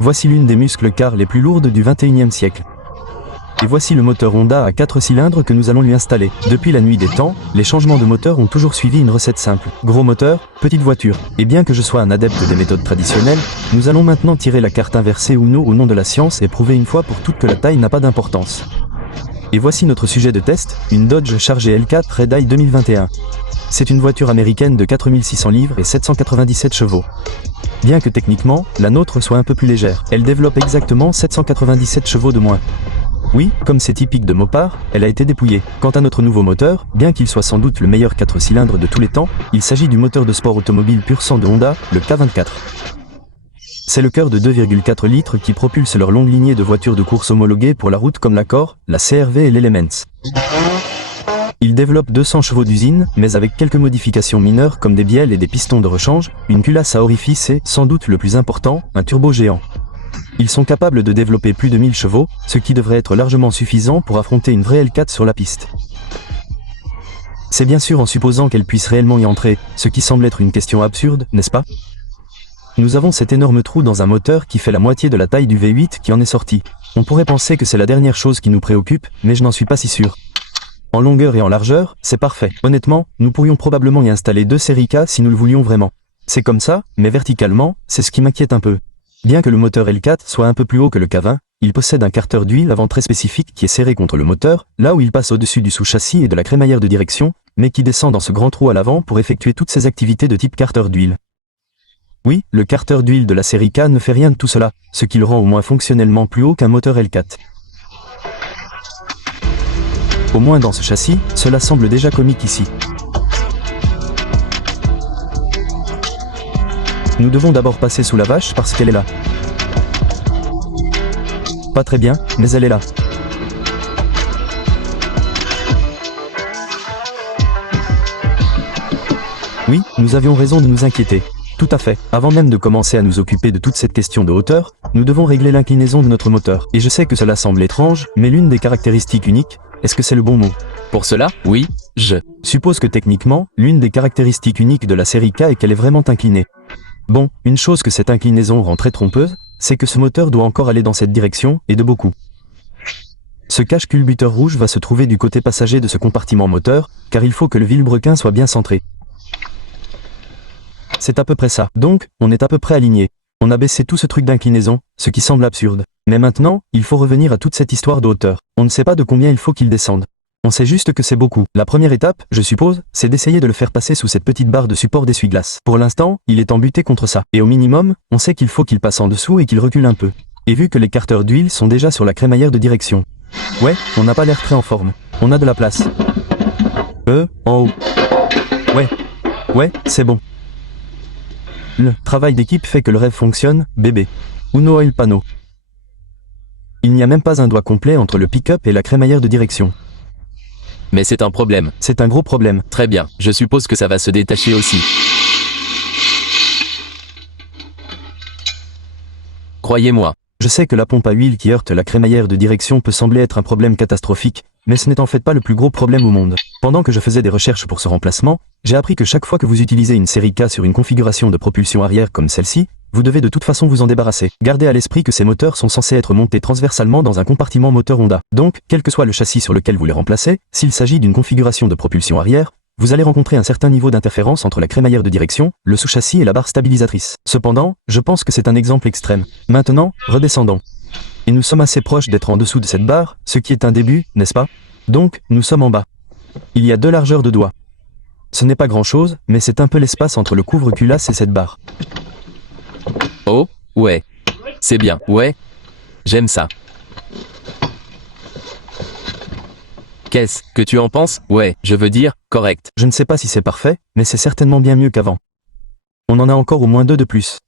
Voici l'une des muscles-cars les plus lourdes du 21e siècle. Et voici le moteur Honda à 4 cylindres que nous allons lui installer. Depuis la nuit des temps, les changements de moteur ont toujours suivi une recette simple. Gros moteur, petite voiture. Et bien que je sois un adepte des méthodes traditionnelles, nous allons maintenant tirer la carte inversée Uno au nom de la science et prouver une fois pour toutes que la taille n'a pas d'importance. Et voici notre sujet de test, une Dodge Charger L4 Red Eye 2021. C'est une voiture américaine de 4600 livres et 797 chevaux. Bien que techniquement, la nôtre soit un peu plus légère, elle développe exactement 797 chevaux de moins. Oui, comme c'est typique de Mopar, elle a été dépouillée. Quant à notre nouveau moteur, bien qu'il soit sans doute le meilleur 4 cylindres de tous les temps, il s'agit du moteur de sport automobile pur sang de Honda, le K24. C'est le cœur de 2,4 litres qui propulse leur longue lignée de voitures de course homologuées pour la route comme l'Accord, la CR-V et l'Elements. Il développe 200 chevaux d'usine, mais avec quelques modifications mineures comme des bielles et des pistons de rechange, une culasse à orifice et, sans doute le plus important, un turbo géant. Ils sont capables de développer plus de 1000 chevaux, ce qui devrait être largement suffisant pour affronter une vraie L4 sur la piste. C'est bien sûr en supposant qu'elle puisse réellement y entrer, ce qui semble être une question absurde, n'est-ce pas? Nous avons cet énorme trou dans un moteur qui fait la moitié de la taille du V8 qui en est sorti. On pourrait penser que c'est la dernière chose qui nous préoccupe, mais je n'en suis pas si sûr. En longueur et en largeur, c'est parfait. Honnêtement, nous pourrions probablement y installer 2 séries K si nous le voulions vraiment. C'est comme ça, mais verticalement, c'est ce qui m'inquiète un peu. Bien que le moteur L4 soit un peu plus haut que le K20, il possède un carter d'huile avant très spécifique qui est serré contre le moteur, là où il passe au-dessus du sous-châssis et de la crémaillère de direction, mais qui descend dans ce grand trou à l'avant pour effectuer toutes ses activités de type carter d'huile. Oui, le carter d'huile de la série K ne fait rien de tout cela, ce qui le rend au moins fonctionnellement plus haut qu'un moteur L4. Au moins dans ce châssis, cela semble déjà comique ici. Nous devons d'abord passer sous la vache parce qu'elle est là. Pas très bien, mais elle est là. Oui, nous avions raison de nous inquiéter. Tout à fait. Avant même de commencer à nous occuper de toute cette question de hauteur, nous devons régler l'inclinaison de notre moteur. Et je sais que cela semble étrange, mais l'une des caractéristiques uniques, est-ce que c'est le bon mot? Pour cela, oui, je suppose que techniquement, l'une des caractéristiques uniques de la série K est qu'elle est vraiment inclinée. Bon, une chose que cette inclinaison rend très trompeuse, c'est que ce moteur doit encore aller dans cette direction, et de beaucoup. Ce cache-culbuteur rouge va se trouver du côté passager de ce compartiment moteur, car il faut que le vilebrequin soit bien centré. C'est à peu près ça. Donc, on est à peu près aligné. On a baissé tout ce truc d'inclinaison, ce qui semble absurde. Mais maintenant, il faut revenir à toute cette histoire de hauteur. On ne sait pas de combien il faut qu'il descende. On sait juste que c'est beaucoup. La première étape, je suppose, c'est d'essayer de le faire passer sous cette petite barre de support d'essuie-glace. Pour l'instant, il est embuté contre ça. Et au minimum, on sait qu'il faut qu'il passe en dessous et qu'il recule un peu. Et vu que les carters d'huile sont déjà sur la crémaillère de direction. Ouais, on n'a pas l'air très en forme. On a de la place. En haut. Ouais, c'est bon. Le travail d'équipe fait que le rêve fonctionne, bébé. Uno il panneau. Il n'y a même pas un doigt complet entre le pick-up et la crémaillère de direction. Mais c'est un problème. C'est un gros problème. Très bien, je suppose que ça va se détacher aussi. Croyez-moi. Je sais que la pompe à huile qui heurte la crémaillère de direction peut sembler être un problème catastrophique, mais ce n'est en fait pas le plus gros problème au monde. Pendant que je faisais des recherches pour ce remplacement, j'ai appris que chaque fois que vous utilisez une série K sur une configuration de propulsion arrière comme celle-ci, vous devez de toute façon vous en débarrasser. Gardez à l'esprit que ces moteurs sont censés être montés transversalement dans un compartiment moteur Honda. Donc, quel que soit le châssis sur lequel vous les remplacez, s'il s'agit d'une configuration de propulsion arrière, vous allez rencontrer un certain niveau d'interférence entre la crémaillère de direction, le sous-châssis et la barre stabilisatrice. Cependant, je pense que c'est un exemple extrême. Maintenant, redescendons. Et nous sommes assez proches d'être en dessous de cette barre, ce qui est un début, n'est-ce pas? Donc, nous sommes en bas. Il y a 2 largeurs de doigts. Ce n'est pas grand-chose, mais c'est un peu l'espace entre le couvre-culasse et cette barre. Oh, ouais. C'est bien, ouais. J'aime ça. Qu'est-ce que tu en penses? Ouais, je veux dire, correct. Je ne sais pas si c'est parfait, mais c'est certainement bien mieux qu'avant. On en a encore au moins 2 de plus.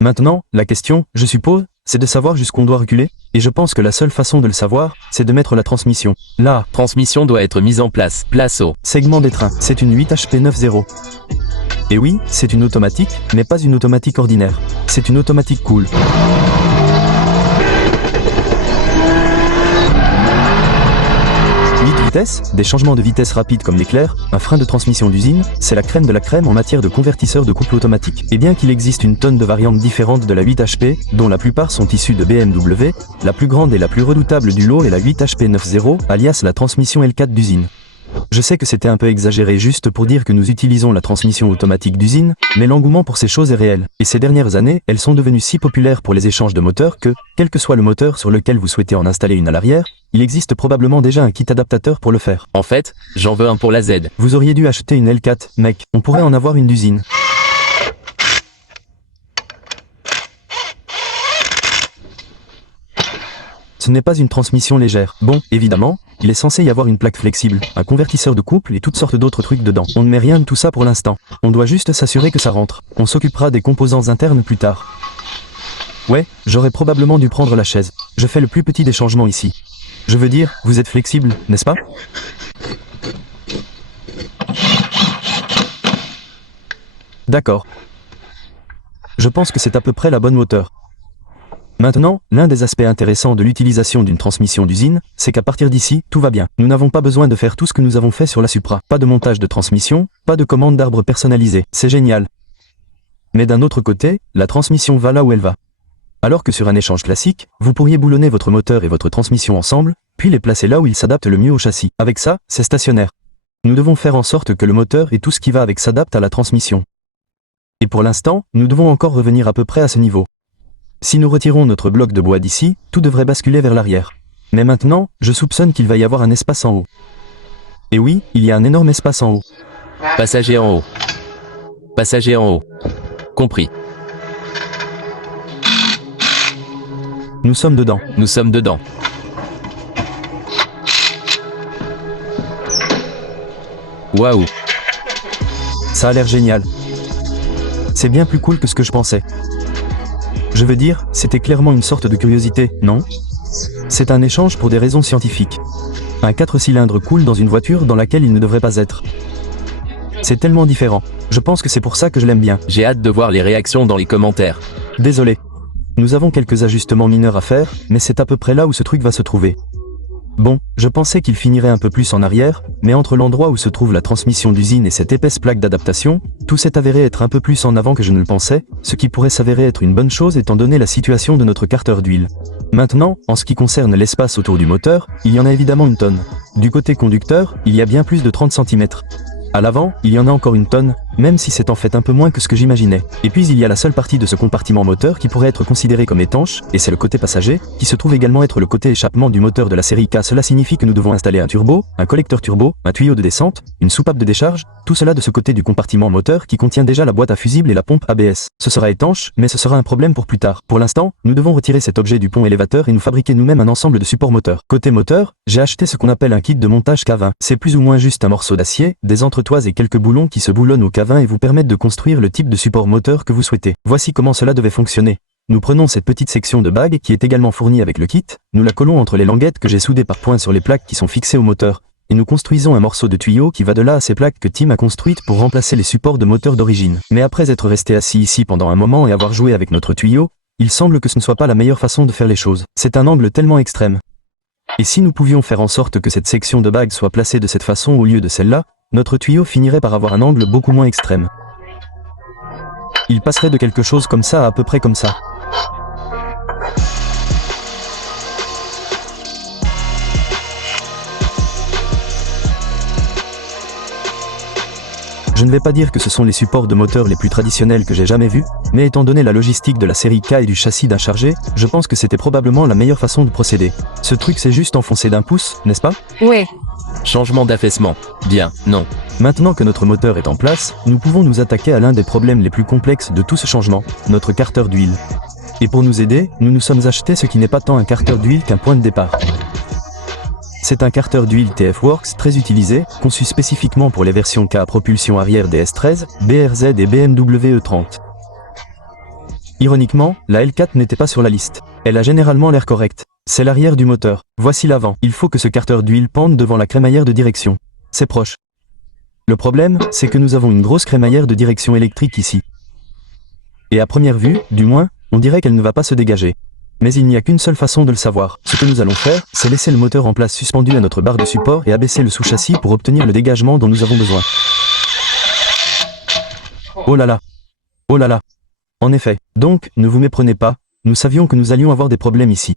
Maintenant, la question, je suppose, c'est de savoir jusqu'où on doit reculer, et je pense que la seule façon de le savoir, c'est de mettre la transmission. La transmission doit être mise en place. Place au segment des trains. C'est une 8 HP 9.0. Et oui, c'est une automatique, mais pas une automatique ordinaire. C'est une automatique cool. vitesse, des changements de vitesse rapides comme l'éclair, un frein de transmission d'usine, c'est la crème de la crème en matière de convertisseur de couple automatique. Et bien qu'il existe une tonne de variantes différentes de la 8 HP, dont la plupart sont issues de BMW, la plus grande et la plus redoutable du lot est la 8 HP 90, alias la transmission L4 d'usine. Je sais que c'était un peu exagéré juste pour dire que nous utilisons la transmission automatique d'usine, mais l'engouement pour ces choses est réel, et ces dernières années, elles sont devenues si populaires pour les échanges de moteurs que, quel que soit le moteur sur lequel vous souhaitez en installer une à l'arrière, il existe probablement déjà un kit adaptateur pour le faire. En fait, j'en veux un pour la Z. Vous auriez dû acheter une L4, mec, on pourrait en avoir une d'usine. Ce n'est pas une transmission légère. Bon, évidemment, il est censé y avoir une plaque flexible, un convertisseur de couple et toutes sortes d'autres trucs dedans. On ne met rien de tout ça pour l'instant. On doit juste s'assurer que ça rentre. On s'occupera des composants internes plus tard. Ouais, j'aurais probablement dû prendre la chaise. Je fais le plus petit des changements ici. Je veux dire, vous êtes flexible, n'est-ce pas? D'accord. Je pense que c'est à peu près la bonne hauteur. Maintenant, l'un des aspects intéressants de l'utilisation d'une transmission d'usine, c'est qu'à partir d'ici, tout va bien. Nous n'avons pas besoin de faire tout ce que nous avons fait sur la Supra. Pas de montage de transmission, pas de commande d'arbre personnalisée. C'est génial. Mais d'un autre côté, la transmission va là où elle va. Alors que sur un échange classique, vous pourriez boulonner votre moteur et votre transmission ensemble, puis les placer là où ils s'adaptent le mieux au châssis. Avec ça, c'est stationnaire. Nous devons faire en sorte que le moteur et tout ce qui va avec s'adaptent à la transmission. Et pour l'instant, nous devons encore revenir à peu près à ce niveau. Si nous retirons notre bloc de bois d'ici, tout devrait basculer vers l'arrière. Mais maintenant, je soupçonne qu'il va y avoir un espace en haut. Et oui, il y a un énorme espace en haut. Passager en haut. Passager en haut. Compris. Nous sommes dedans. Nous sommes dedans. Waouh. Ça a l'air génial. C'est bien plus cool que ce que je pensais. Je veux dire, c'était clairement une sorte de curiosité, non? C'est un échange pour des raisons scientifiques. Un 4 cylindres coule dans une voiture dans laquelle il ne devrait pas être. C'est tellement différent. Je pense que c'est pour ça que je l'aime bien. J'ai hâte de voir les réactions dans les commentaires. Désolé. Nous avons quelques ajustements mineurs à faire, mais c'est à peu près là où ce truc va se trouver. Bon, je pensais qu'il finirait un peu plus en arrière, mais entre l'endroit où se trouve la transmission d'usine et cette épaisse plaque d'adaptation, tout s'est avéré être un peu plus en avant que je ne le pensais, ce qui pourrait s'avérer être une bonne chose étant donné la situation de notre carter d'huile. Maintenant, en ce qui concerne l'espace autour du moteur, il y en a évidemment une tonne. Du côté conducteur, il y a bien plus de 30 cm. À l'avant, il y en a encore une tonne, même si c'est en fait un peu moins que ce que j'imaginais. Et puis il y a la seule partie de ce compartiment moteur qui pourrait être considérée comme étanche, et c'est le côté passager, qui se trouve également être le côté échappement du moteur de la série K. Cela signifie que nous devons installer un turbo, un collecteur turbo, un tuyau de descente, une soupape de décharge, tout cela de ce côté du compartiment moteur qui contient déjà la boîte à fusible et la pompe ABS. Ce sera étanche, mais ce sera un problème pour plus tard. Pour l'instant, nous devons retirer cet objet du pont élévateur et nous fabriquer nous-mêmes un ensemble de supports moteurs. Côté moteur, j'ai acheté ce qu'on appelle un kit de montage K20. C'est plus ou moins juste un morceau d'acier, des entretoises et quelques boulons qui se boulonnent au K20 et vous permettent de construire le type de support moteur que vous souhaitez. Voici comment cela devait fonctionner. Nous prenons cette petite section de bague qui est également fournie avec le kit, nous la collons entre les languettes que j'ai soudées par points sur les plaques qui sont fixées au moteur, et nous construisons un morceau de tuyau qui va de là à ces plaques que Tim a construites pour remplacer les supports de moteur d'origine. Mais après être resté assis ici pendant un moment et avoir joué avec notre tuyau, il semble que ce ne soit pas la meilleure façon de faire les choses. C'est un angle tellement extrême. Et si nous pouvions faire en sorte que cette section de bague soit placée de cette façon au lieu de celle-là, notre tuyau finirait par avoir un angle beaucoup moins extrême. Il passerait de quelque chose comme ça à peu près comme ça. Je ne vais pas dire que ce sont les supports de moteur les plus traditionnels que j'ai jamais vus, mais étant donné la logistique de la série K et du châssis d'un chargé, je pense que c'était probablement la meilleure façon de procéder. Ce truc c'est juste enfoncé d'un pouce, n'est-ce pas? Ouais. Changement d'affaissement. Bien, non. Maintenant que notre moteur est en place, nous pouvons nous attaquer à l'un des problèmes les plus complexes de tout ce changement, notre carter d'huile. Et pour nous aider, nous nous sommes achetés ce qui n'est pas tant un carter d'huile qu'un point de départ. C'est un carter d'huile TF Works très utilisé, conçu spécifiquement pour les versions K à propulsion arrière des S13, BRZ et BMW E30. Ironiquement, la L4 n'était pas sur la liste. Elle a généralement l'air correcte. C'est l'arrière du moteur. Voici l'avant. Il faut que ce carter d'huile pende devant la crémaillère de direction. C'est proche. Le problème, c'est que nous avons une grosse crémaillère de direction électrique ici. Et à première vue, du moins, on dirait qu'elle ne va pas se dégager. Mais il n'y a qu'une seule façon de le savoir. Ce que nous allons faire, c'est laisser le moteur en place suspendu à notre barre de support et abaisser le sous-châssis pour obtenir le dégagement dont nous avons besoin. Oh là là. Oh là là. En effet. Donc, ne vous méprenez pas, nous savions que nous allions avoir des problèmes ici.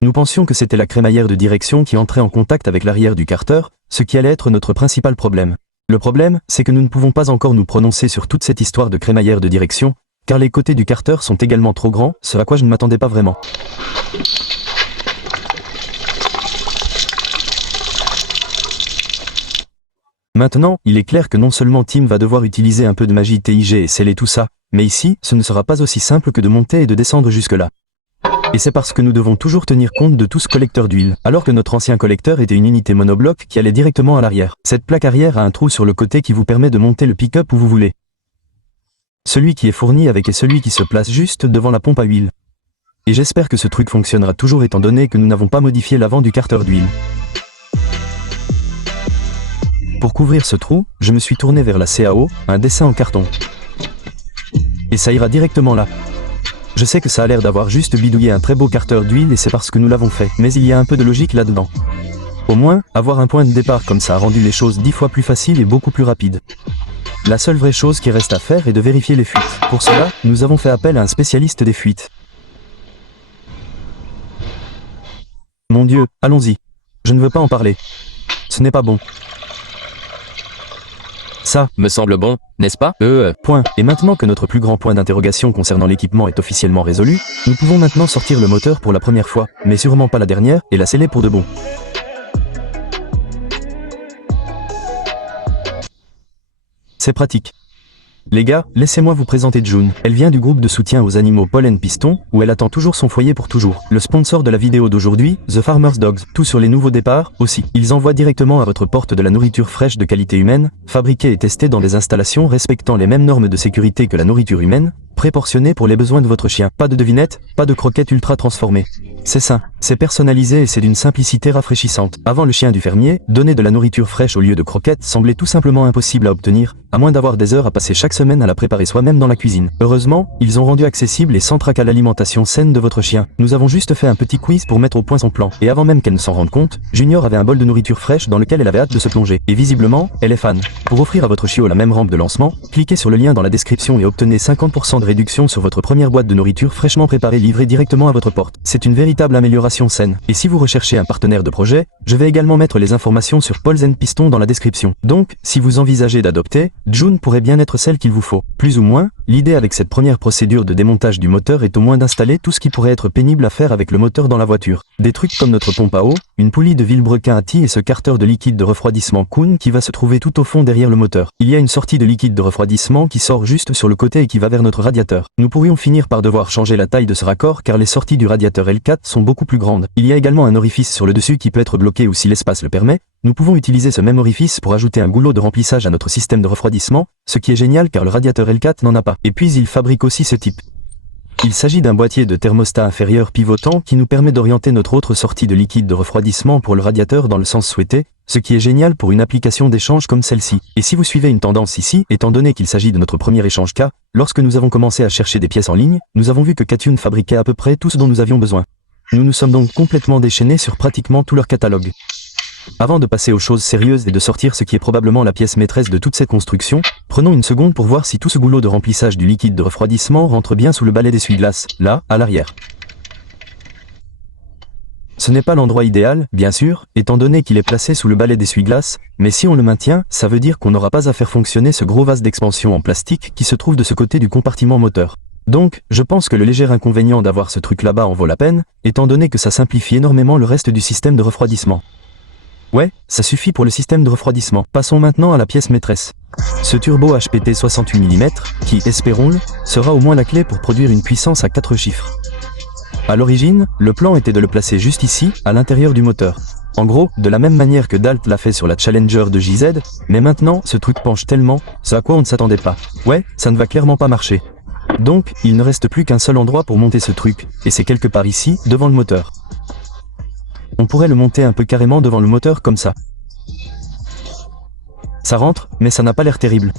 Nous pensions que c'était la crémaillère de direction qui entrait en contact avec l'arrière du carter, ce qui allait être notre principal problème. Le problème, c'est que nous ne pouvons pas encore nous prononcer sur toute cette histoire de crémaillère de direction, car les côtés du carter sont également trop grands, ce à quoi je ne m'attendais pas vraiment. Maintenant, il est clair que non seulement Tim va devoir utiliser un peu de magie TIG et sceller tout ça, mais ici, ce ne sera pas aussi simple que de monter et de descendre jusque-là. Et c'est parce que nous devons toujours tenir compte de tout ce collecteur d'huile, alors que notre ancien collecteur était une unité monobloc qui allait directement à l'arrière. Cette plaque arrière a un trou sur le côté qui vous permet de monter le pick-up où vous voulez. Celui qui est fourni avec est celui qui se place juste devant la pompe à huile. Et j'espère que ce truc fonctionnera toujours étant donné que nous n'avons pas modifié l'avant du carter d'huile. Pour couvrir ce trou, je me suis tourné vers la CAO, un dessin en carton. Et ça ira directement là. Je sais que ça a l'air d'avoir juste bidouillé un très beau carter d'huile et c'est parce que nous l'avons fait, mais il y a un peu de logique là-dedans. Au moins, avoir un point de départ comme ça a rendu les choses 10 fois plus faciles et beaucoup plus rapides. La seule vraie chose qui reste à faire est de vérifier les fuites. Pour cela, nous avons fait appel à un spécialiste des fuites. Mon Dieu, allons-y. Je ne veux pas en parler. Ce n'est pas bon. Ça Me semble bon, n'est-ce pas? Point. Et maintenant que notre plus grand point d'interrogation concernant l'équipement est officiellement résolu, nous pouvons maintenant sortir le moteur pour la première fois, mais sûrement pas la dernière, et la sceller pour de bon. C'est pratique. Les gars, laissez-moi vous présenter June. Elle vient du groupe de soutien aux animaux Paul & Piston, où elle attend toujours son foyer pour toujours. Le sponsor de la vidéo d'aujourd'hui, The Farmer's Dogs. Tout sur les nouveaux départs, aussi. Ils envoient directement à votre porte de la nourriture fraîche de qualité humaine, fabriquée et testée dans des installations respectant les mêmes normes de sécurité que la nourriture humaine, préportionnée pour les besoins de votre chien. Pas de devinettes, pas de croquettes ultra transformées. C'est sain, c'est personnalisé et c'est d'une simplicité rafraîchissante. Avant le chien du fermier, donner de la nourriture fraîche au lieu de croquettes semblait tout simplement impossible à obtenir, à moins d'avoir des heures à passer chaque semaine à la préparer soi-même dans la cuisine. Heureusement, ils ont rendu accessible et sans trac à l'alimentation saine de votre chien. Nous avons juste fait un petit quiz pour mettre au point son plan. Et avant même qu'elle ne s'en rende compte, Junior avait un bol de nourriture fraîche dans lequel elle avait hâte de se plonger. Et visiblement, elle est fan. Pour offrir à votre chiot la même rampe de lancement, cliquez sur le lien dans la description et obtenez 50% de réduction sur votre première boîte de nourriture fraîchement préparée livrée directement à votre porte. C'est une véritable amélioration saine. Et si vous recherchez un partenaire de projet, je vais également mettre les informations sur Paul & Piston dans la description. Donc, si vous envisagez d'adopter, June pourrait bien être celle qu'il vous faut. Plus ou moins, l'idée avec cette première procédure de démontage du moteur est au moins d'installer tout ce qui pourrait être pénible à faire avec le moteur dans la voiture. Des trucs comme notre pompe à eau, une poulie de vilebrequin à tis et ce carter de liquide de refroidissement Kuhn qui va se trouver tout au fond derrière le moteur. Il y a une sortie de liquide de refroidissement qui sort juste sur le côté et qui va vers notre radiateur. Nous pourrions finir par devoir changer la taille de ce raccord car les sorties du radiateur L4 sont beaucoup plus grandes. Il y a également un orifice sur le dessus qui peut être bloqué ou si l'espace le permet, nous pouvons utiliser ce même orifice pour ajouter un goulot de remplissage à notre système de refroidissement, ce qui est génial car le radiateur L4 n'en a pas. Et puis il fabrique aussi ce type. Il s'agit d'un boîtier de thermostat inférieur pivotant qui nous permet d'orienter notre autre sortie de liquide de refroidissement pour le radiateur dans le sens souhaité, ce qui est génial pour une application d'échange comme celle-ci. Et si vous suivez une tendance ici, étant donné qu'il s'agit de notre premier échange cas, lorsque nous avons commencé à chercher des pièces en ligne, nous avons vu que Katune fabriquait à peu près tout ce dont nous avions besoin. Nous nous sommes donc complètement déchaînés sur pratiquement tout leur catalogue. Avant de passer aux choses sérieuses et de sortir ce qui est probablement la pièce maîtresse de toute cette construction, prenons une seconde pour voir si tout ce goulot de remplissage du liquide de refroidissement rentre bien sous le balai d'essuie-glace, là, à l'arrière. Ce n'est pas l'endroit idéal, bien sûr, étant donné qu'il est placé sous le balai d'essuie-glace, mais si on le maintient, ça veut dire qu'on n'aura pas à faire fonctionner ce gros vase d'expansion en plastique qui se trouve de ce côté du compartiment moteur. Donc, je pense que le léger inconvénient d'avoir ce truc là-bas en vaut la peine, étant donné que ça simplifie énormément le reste du système de refroidissement. Ouais, ça suffit pour le système de refroidissement. Passons maintenant à la pièce maîtresse. Ce turbo HPT 68 mm, qui, espérons-le, sera au moins la clé pour produire une puissance à 4 chiffres. À l'origine, le plan était de le placer juste ici, à l'intérieur du moteur. En gros, de la même manière que Dalt l'a fait sur la Challenger de JZ, mais maintenant, ce truc penche tellement, ce à quoi on ne s'attendait pas. Ouais, ça ne va clairement pas marcher. Donc, il ne reste plus qu'un seul endroit pour monter ce truc, et c'est quelque part ici, devant le moteur. On pourrait le monter un peu carrément devant le moteur comme ça. Ça rentre, mais ça n'a pas l'air terrible.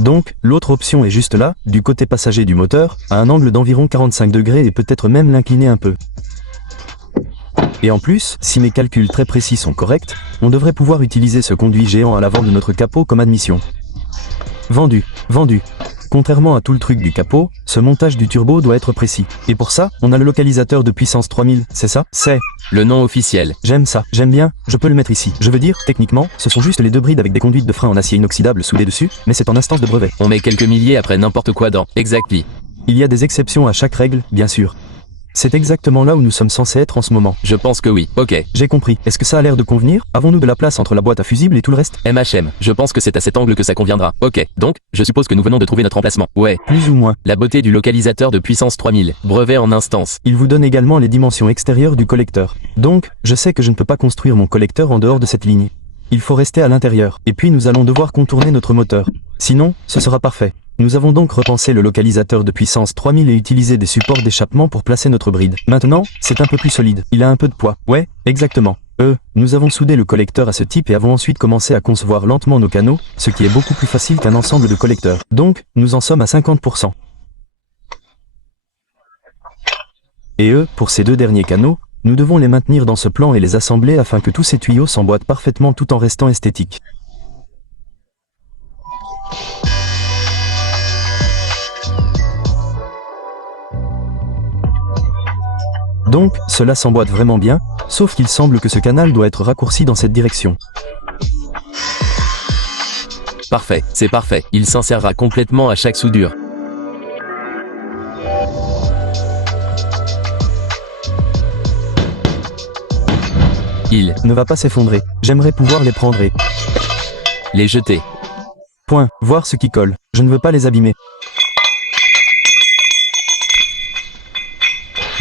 Donc, l'autre option est juste là, du côté passager du moteur, à un angle d'environ 45 degrés et peut-être même l'incliner un peu. Et en plus, si mes calculs très précis sont corrects, on devrait pouvoir utiliser ce conduit géant à l'avant de notre capot comme admission. Vendu, vendu. Contrairement à tout le truc du capot, ce montage du turbo doit être précis. Et pour ça, on a le localisateur de puissance 3000, c'est ça? C'est Le nom officiel. J'aime ça, j'aime bien, je peux le mettre ici. Je veux dire, techniquement, ce sont juste les deux brides avec des conduites de frein en acier inoxydable soudées dessus, mais c'est en instance de brevet. On met quelques milliers après n'importe quoi dans Exactly. Il y a des exceptions à chaque règle, bien sûr. C'est exactement là où nous sommes censés être en ce moment. Je pense que oui. Ok. J'ai compris. Est-ce que ça a l'air de convenir? Avons-nous de la place entre la boîte à fusibles et tout le reste? MHM. Je pense que c'est à cet angle que ça conviendra. Ok. Donc, je suppose que nous venons de trouver notre emplacement. Ouais. Plus ou moins. La beauté du localisateur de puissance 3000. Brevet en instance. Il vous donne également les dimensions extérieures du collecteur. Donc, je sais que je ne peux pas construire mon collecteur en dehors de cette ligne. Il faut rester à l'intérieur. Et puis nous allons devoir contourner notre moteur. Sinon, ce sera parfait. Nous avons donc repensé le localisateur de puissance 3000 et utilisé des supports d'échappement pour placer notre bride. Maintenant, c'est un peu plus solide. Il a un peu de poids. Ouais, exactement. Nous avons soudé le collecteur à ce type et avons ensuite commencé à concevoir lentement nos canaux, ce qui est beaucoup plus facile qu'un ensemble de collecteurs. Donc, nous en sommes à 50%. Et pour ces deux derniers canaux, nous devons les maintenir dans ce plan et les assembler afin que tous ces tuyaux s'emboîtent parfaitement tout en restant esthétiques. Donc, cela s'emboîte vraiment bien, sauf qu'il semble que ce canal doit être raccourci dans cette direction. Parfait, c'est parfait. Il s'insérera complètement à chaque soudure. Il ne va pas s'effondrer. J'aimerais pouvoir les prendre et les jeter. Point. Voir ce qui colle. Je ne veux pas les abîmer.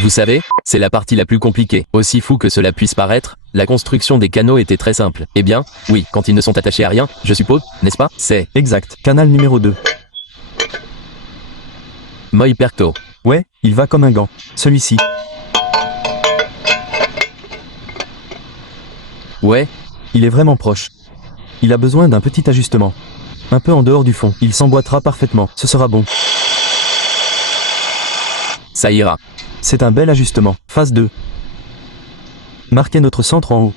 Vous savez, c'est la partie la plus compliquée. Aussi fou que cela puisse paraître, la construction des canaux était très simple. Eh bien, oui, quand ils ne sont attachés à rien, je suppose, n'est-ce pas? C'est exact. Canal numéro 2. Moi perto. Ouais, il va comme un gant. Celui-ci. Ouais. Il est vraiment proche. Il a besoin d'un petit ajustement. Un peu en dehors du fond. Il s'emboîtera parfaitement. Ce sera bon. Ça ira. C'est un bel ajustement. Phase 2. Marquez notre centre en haut.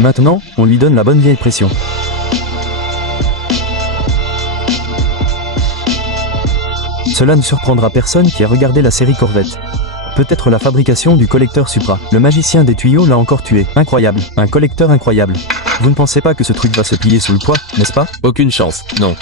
Maintenant, on lui donne la bonne vieille pression. Cela ne surprendra personne qui a regardé la série Corvette. Peut-être la fabrication du collecteur Supra. Le magicien des tuyaux l'a encore tué. Incroyable. Un collecteur incroyable. Vous ne pensez pas que ce truc va se plier sous le poids, n'est-ce pas? Aucune chance, non.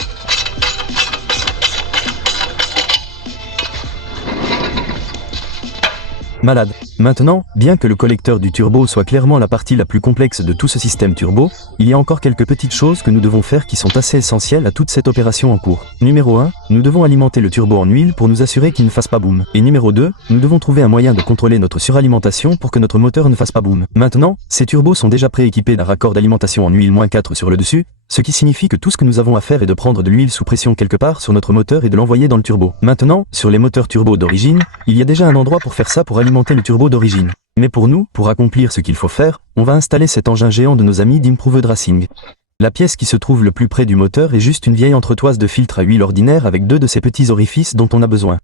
Malade. Maintenant, bien que le collecteur du turbo soit clairement la partie la plus complexe de tout ce système turbo, il y a encore quelques petites choses que nous devons faire qui sont assez essentielles à toute cette opération en cours. Numéro 1, nous devons alimenter le turbo en huile pour nous assurer qu'il ne fasse pas boum. Et numéro 2, nous devons trouver un moyen de contrôler notre suralimentation pour que notre moteur ne fasse pas boum. Maintenant, ces turbos sont déjà prééquipés d'un raccord d'alimentation en huile -4 sur le dessus, ce qui signifie que tout ce que nous avons à faire est de prendre de l'huile sous pression quelque part sur notre moteur et de l'envoyer dans le turbo. Maintenant, sur les moteurs turbo d'origine, il y a déjà un endroit pour faire ça pour alimenter le turbo d'origine. Mais pour nous, pour accomplir ce qu'il faut faire, on va installer cet engin géant de nos amis d'Improved Racing. La pièce qui se trouve le plus près du moteur est juste une vieille entretoise de filtre à huile ordinaire avec deux de ces petits orifices dont on a besoin.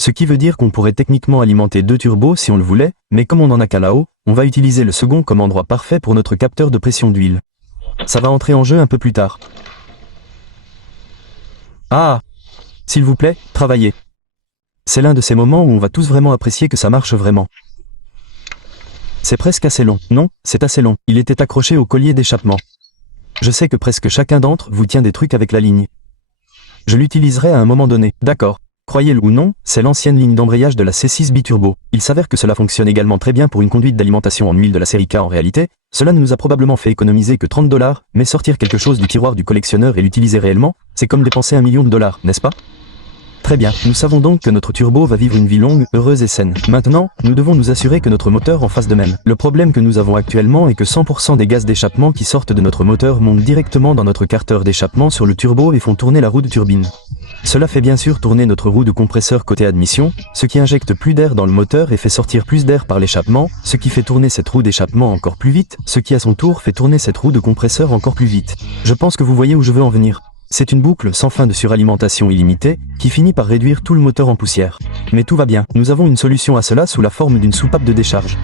Ce qui veut dire qu'on pourrait techniquement alimenter deux turbos si on le voulait, mais comme on n'en a qu'à là-haut, on va utiliser le second comme endroit parfait pour notre capteur de pression d'huile. Ça va entrer en jeu un peu plus tard. Ah! S'il vous plaît, travaillez. C'est l'un de ces moments où on va tous vraiment apprécier que ça marche vraiment. C'est presque assez long. Non, c'est assez long. Il était accroché au collier d'échappement. Je sais que presque chacun d'entre vous tient des trucs avec la ligne. Je l'utiliserai à un moment donné. D'accord. Croyez-le ou non, c'est l'ancienne ligne d'embrayage de la C6 biturbo. Il s'avère que cela fonctionne également très bien pour une conduite d'alimentation en huile de la série K en réalité. Cela ne nous a probablement fait économiser que 30 $, mais sortir quelque chose du tiroir du collectionneur et l'utiliser réellement, c'est comme dépenser $1 million, n'est-ce pas? Très bien, nous savons donc que notre turbo va vivre une vie longue, heureuse et saine. Maintenant, nous devons nous assurer que notre moteur en fasse de même. Le problème que nous avons actuellement est que 100% des gaz d'échappement qui sortent de notre moteur montent directement dans notre carter d'échappement sur le turbo et font tourner la roue de turbine. Cela fait bien sûr tourner notre roue de compresseur côté admission, ce qui injecte plus d'air dans le moteur et fait sortir plus d'air par l'échappement, ce qui fait tourner cette roue d'échappement encore plus vite, ce qui à son tour fait tourner cette roue de compresseur encore plus vite. Je pense que vous voyez où je veux en venir. C'est une boucle sans fin de suralimentation illimitée, qui finit par réduire tout le moteur en poussière. Mais tout va bien, nous avons une solution à cela sous la forme d'une soupape de décharge.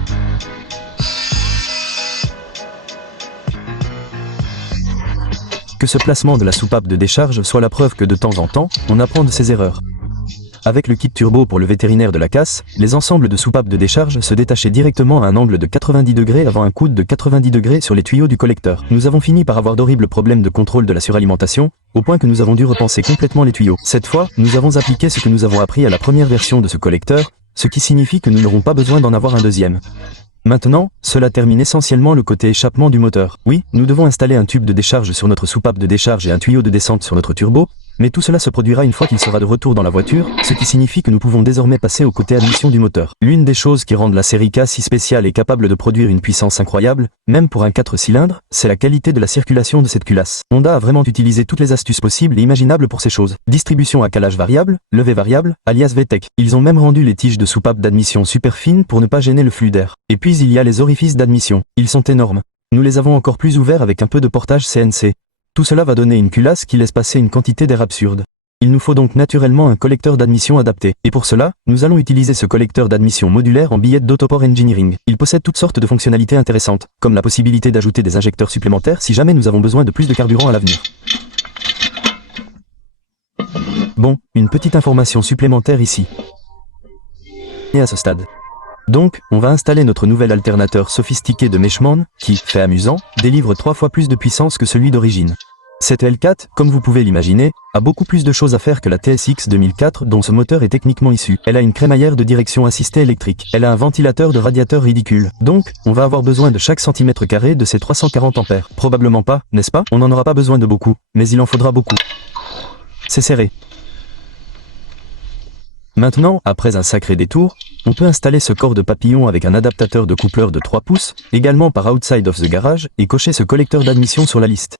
Que ce placement de la soupape de décharge soit la preuve que de temps en temps, on apprend de ses erreurs. Avec le kit turbo pour le vétérinaire de la casse, les ensembles de soupapes de décharge se détachaient directement à un angle de 90 degrés avant un coude de 90 degrés sur les tuyaux du collecteur. Nous avons fini par avoir d'horribles problèmes de contrôle de la suralimentation, au point que nous avons dû repenser complètement les tuyaux. Cette fois, nous avons appliqué ce que nous avons appris à la première version de ce collecteur, ce qui signifie que nous n'aurons pas besoin d'en avoir un deuxième. Maintenant, cela termine essentiellement le côté échappement du moteur. Oui, nous devons installer un tube de décharge sur notre soupape de décharge et un tuyau de descente sur notre turbo, mais tout cela se produira une fois qu'il sera de retour dans la voiture, ce qui signifie que nous pouvons désormais passer au côté admission du moteur. L'une des choses qui rendent la série K si spéciale et capable de produire une puissance incroyable, même pour un 4 cylindres, c'est la qualité de la circulation de cette culasse. Honda a vraiment utilisé toutes les astuces possibles et imaginables pour ces choses. Distribution à calage variable, levée variable, alias VTEC. Ils ont même rendu les tiges de soupape d'admission super fines pour ne pas gêner le flux d'air. Et puis il y a les orifices d'admission. Ils sont énormes. Nous les avons encore plus ouverts avec un peu de portage CNC. Tout cela va donner une culasse qui laisse passer une quantité d'air absurde. Il nous faut donc naturellement un collecteur d'admission adapté. Et pour cela, nous allons utiliser ce collecteur d'admission modulaire en billette d'Autoport Engineering. Il possède toutes sortes de fonctionnalités intéressantes, comme la possibilité d'ajouter des injecteurs supplémentaires si jamais nous avons besoin de plus de carburant à l'avenir. Bon, une petite information supplémentaire ici. Et à ce stade. Donc, on va installer notre nouvel alternateur sophistiqué de Meshman, qui, fait amusant, délivre 3 fois plus de puissance que celui d'origine. Cette L4, comme vous pouvez l'imaginer, a beaucoup plus de choses à faire que la TSX 2004 dont ce moteur est techniquement issu. Elle a une crémaillère de direction assistée électrique. Elle a un ventilateur de radiateur ridicule. Donc, on va avoir besoin de chaque centimètre carré de ces 340 ampères. Probablement pas, n'est-ce pas? On n'en aura pas besoin de beaucoup, mais il en faudra beaucoup. C'est serré. Maintenant, après un sacré détour, on peut installer ce corps de papillon avec un adaptateur de coupleur de 3 pouces, également par Outside of the Garage, et cocher ce collecteur d'admission sur la liste.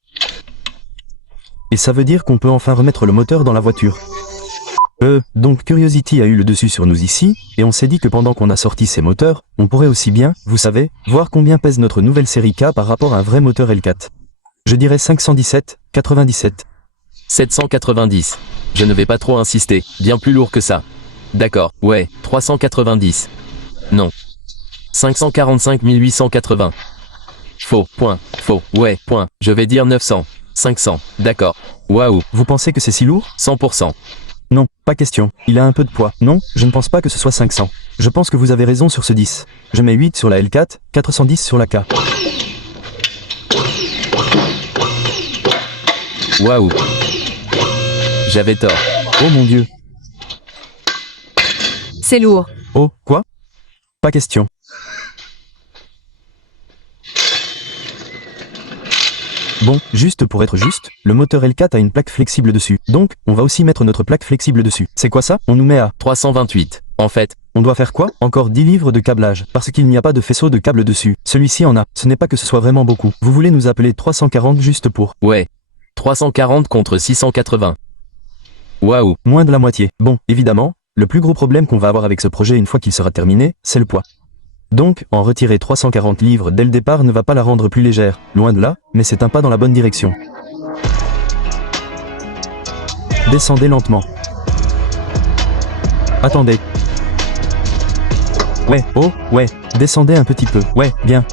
Et ça veut dire qu'on peut enfin remettre le moteur dans la voiture. Donc Curiosity a eu le dessus sur nous ici, et on s'est dit que pendant qu'on a sorti ces moteurs, on pourrait aussi bien, vous savez, voir combien pèse notre nouvelle série K par rapport à un vrai moteur L4. Je dirais 517, 97. 790. Je ne vais pas trop insister, bien plus lourd que ça. D'accord, ouais, 390. Non. 545 880. Faux, point, faux, ouais, point, je vais dire 900. 500, d'accord. Waouh. Vous pensez que c'est si lourd? 100%. Non, pas question. Il a un peu de poids. Non, je ne pense pas que ce soit 500. Je pense que vous avez raison sur ce 10. Je mets 8 sur la L4, 410 sur la K. Waouh. J'avais tort. Oh mon Dieu. C'est lourd. Oh, quoi? Pas question. Bon, juste pour être juste, le moteur L4 a une plaque flexible dessus. Donc, on va aussi mettre notre plaque flexible dessus. C'est quoi ça? On nous met à 328. En fait, on doit faire quoi? Encore 10 livres de câblage, parce qu'il n'y a pas de faisceau de câble dessus. Celui-ci en a. Ce n'est pas que ce soit vraiment beaucoup. Vous voulez nous appeler 340 juste pour? ouais. 340 contre 680. Waouh. Moins de la moitié. Bon, évidemment, le plus gros problème qu'on va avoir avec ce projet une fois qu'il sera terminé, c'est le poids. Donc, en retirer 340 livres dès le départ ne va pas la rendre plus légère, loin de là, mais c'est un pas dans la bonne direction. Descendez lentement. Attendez. Ouais, oh, ouais, descendez un petit peu, ouais, bien.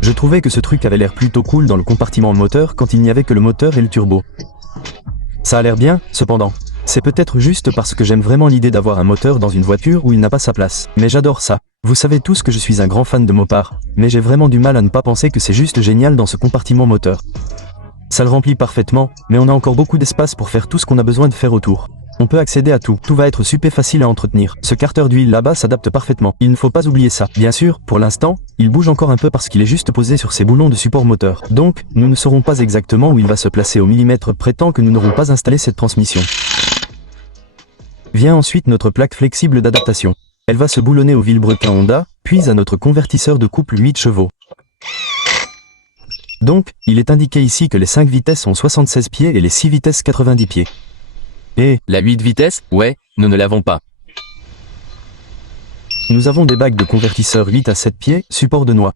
Je trouvais que ce truc avait l'air plutôt cool dans le compartiment moteur quand il n'y avait que le moteur et le turbo. Ça a l'air bien, cependant. C'est peut-être juste parce que j'aime vraiment l'idée d'avoir un moteur dans une voiture où il n'a pas sa place. Mais j'adore ça. Vous savez tous que je suis un grand fan de Mopar, mais j'ai vraiment du mal à ne pas penser que c'est juste génial dans ce compartiment moteur. Ça le remplit parfaitement, mais on a encore beaucoup d'espace pour faire tout ce qu'on a besoin de faire autour. On peut accéder à tout, tout va être super facile à entretenir. Ce carter d'huile là-bas s'adapte parfaitement. Il ne faut pas oublier ça. Bien sûr, pour l'instant, il bouge encore un peu parce qu'il est juste posé sur ses boulons de support moteur. Donc, nous ne saurons pas exactement où il va se placer au millimètre près tant que nous n'aurons pas installé cette transmission. Vient ensuite notre plaque flexible d'adaptation. Elle va se boulonner au vilebrequin Honda, puis à notre convertisseur de couple 8 chevaux. Donc, il est indiqué ici que les 5 vitesses ont 76 pieds et les 6 vitesses 90 pieds. Et la 8 vitesses, ouais, nous ne l'avons pas. Nous avons des bagues de convertisseur 8 à 7 pieds, support de noix.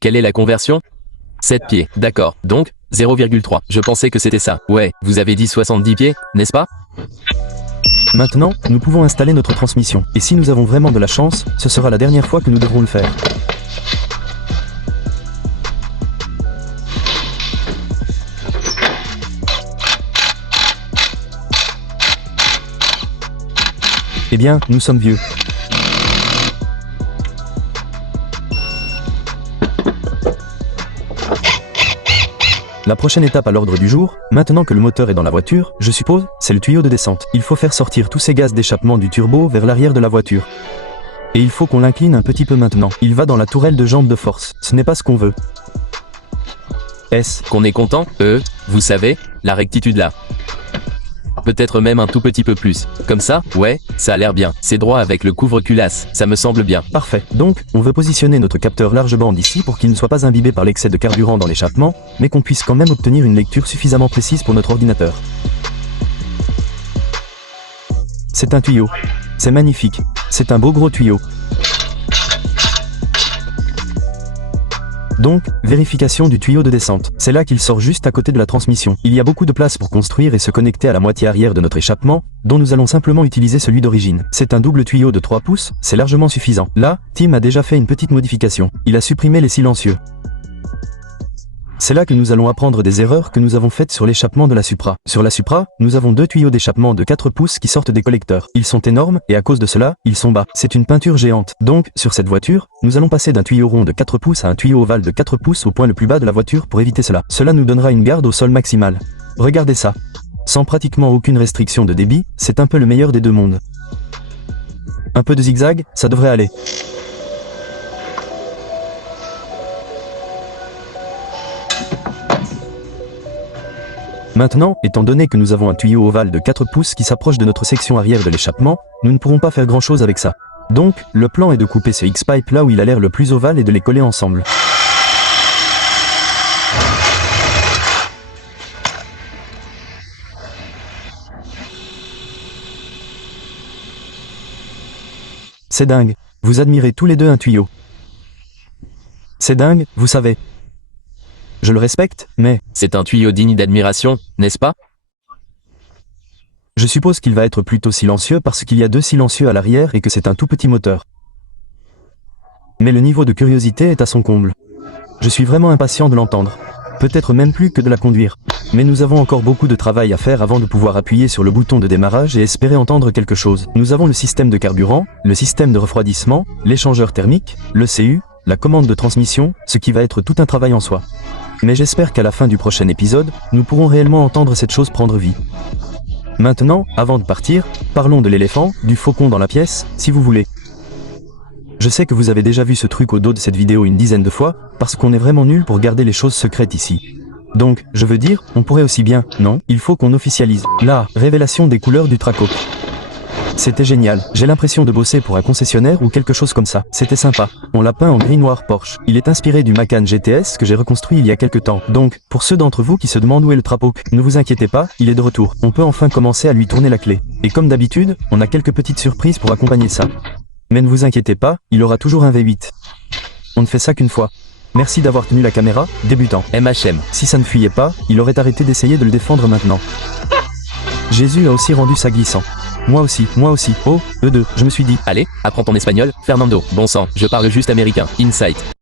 Quelle est la conversion? 7 pieds, d'accord. Donc, 0,3. Je pensais que c'était ça. Ouais, vous avez dit 70 pieds, n'est-ce pas? Maintenant, nous pouvons installer notre transmission. Et si nous avons vraiment de la chance, ce sera la dernière fois que nous devrons le faire. Eh bien, nous sommes vieux. La prochaine étape à l'ordre du jour, maintenant que le moteur est dans la voiture, je suppose, c'est le tuyau de descente. Il faut faire sortir tous ces gaz d'échappement du turbo vers l'arrière de la voiture. Et il faut qu'on l'incline un petit peu maintenant. Il va dans la tourelle de jambe de force. Ce n'est pas ce qu'on veut. Est-ce Qu'on est content? Vous savez, la rectitude là. Peut-être même un tout petit peu plus. Comme ça, ouais, ça a l'air bien. C'est droit avec le couvre-culasse, ça me semble bien. Parfait. Donc, on veut positionner notre capteur large bande ici pour qu'il ne soit pas imbibé par l'excès de carburant dans l'échappement, mais qu'on puisse quand même obtenir une lecture suffisamment précise pour notre ordinateur. C'est un tuyau. C'est magnifique. C'est un beau gros tuyau. Donc, vérification du tuyau de descente. C'est là qu'il sort juste à côté de la transmission. Il y a beaucoup de place pour construire et se connecter à la moitié arrière de notre échappement, dont nous allons simplement utiliser celui d'origine. C'est un double tuyau de 3 pouces, c'est largement suffisant. Là, Tim a déjà fait une petite modification. Il a supprimé les silencieux. C'est là que nous allons apprendre des erreurs que nous avons faites sur l'échappement de la Supra. Sur la Supra, nous avons 2 tuyaux d'échappement de 4 pouces qui sortent des collecteurs. Ils sont énormes, et à cause de cela, ils sont bas. C'est une peinture géante. Donc, sur cette voiture, nous allons passer d'un tuyau rond de 4 pouces à un tuyau ovale de 4 pouces au point le plus bas de la voiture pour éviter cela. Cela nous donnera une garde au sol maximale. Regardez ça. Sans pratiquement aucune restriction de débit, c'est un peu le meilleur des deux mondes. Un peu de zigzag, ça devrait aller. Maintenant, étant donné que nous avons un tuyau ovale de 4 pouces qui s'approche de notre section arrière de l'échappement, nous ne pourrons pas faire grand chose avec ça. Donc, le plan est de couper ce X-pipe là où il a l'air le plus ovale et de les coller ensemble. C'est dingue. Vous admirez tous les deux un tuyau. C'est dingue, vous savez. Je le respecte, mais... C'est un tuyau digne d'admiration, n'est-ce pas? Je suppose qu'il va être plutôt silencieux parce qu'il y a 2 silencieux à l'arrière et que c'est un tout petit moteur. Mais le niveau de curiosité est à son comble. Je suis vraiment impatient de l'entendre. Peut-être même plus que de la conduire. Mais nous avons encore beaucoup de travail à faire avant de pouvoir appuyer sur le bouton de démarrage et espérer entendre quelque chose. Nous avons le système de carburant, le système de refroidissement, l'échangeur thermique, le CU, la commande de transmission, ce qui va être tout un travail en soi. Mais j'espère qu'à la fin du prochain épisode, nous pourrons réellement entendre cette chose prendre vie. Maintenant, avant de partir, parlons de l'éléphant, du faucon dans la pièce, si vous voulez. Je sais que vous avez déjà vu ce truc au dos de cette vidéo une dizaine de fois, parce qu'on est vraiment nul pour garder les choses secrètes ici. Donc, je veux dire, on pourrait aussi bien, non? Il faut qu'on officialise. La révélation des couleurs du Traco. C'était génial. J'ai l'impression de bosser pour un concessionnaire ou quelque chose comme ça. C'était sympa. On l'a peint en gris noir Porsche. Il est inspiré du Macan GTS que j'ai reconstruit il y a quelques temps. Donc, pour ceux d'entre vous qui se demandent où est le Trapoc, ne vous inquiétez pas, il est de retour. On peut enfin commencer à lui tourner la clé. Et comme d'habitude, on a quelques petites surprises pour accompagner ça. Mais ne vous inquiétez pas, il aura toujours un V8. On ne fait ça qu'une fois. Merci d'avoir tenu la caméra, débutant. MHM. Si ça ne fuyait pas, il aurait arrêté d'essayer de le défendre maintenant. Jésus a aussi rendu ça glissant. Moi aussi. Oh, eux deux, je me suis dit. Allez, apprends ton espagnol, Fernando. Bon sang, je parle juste américain. Insight.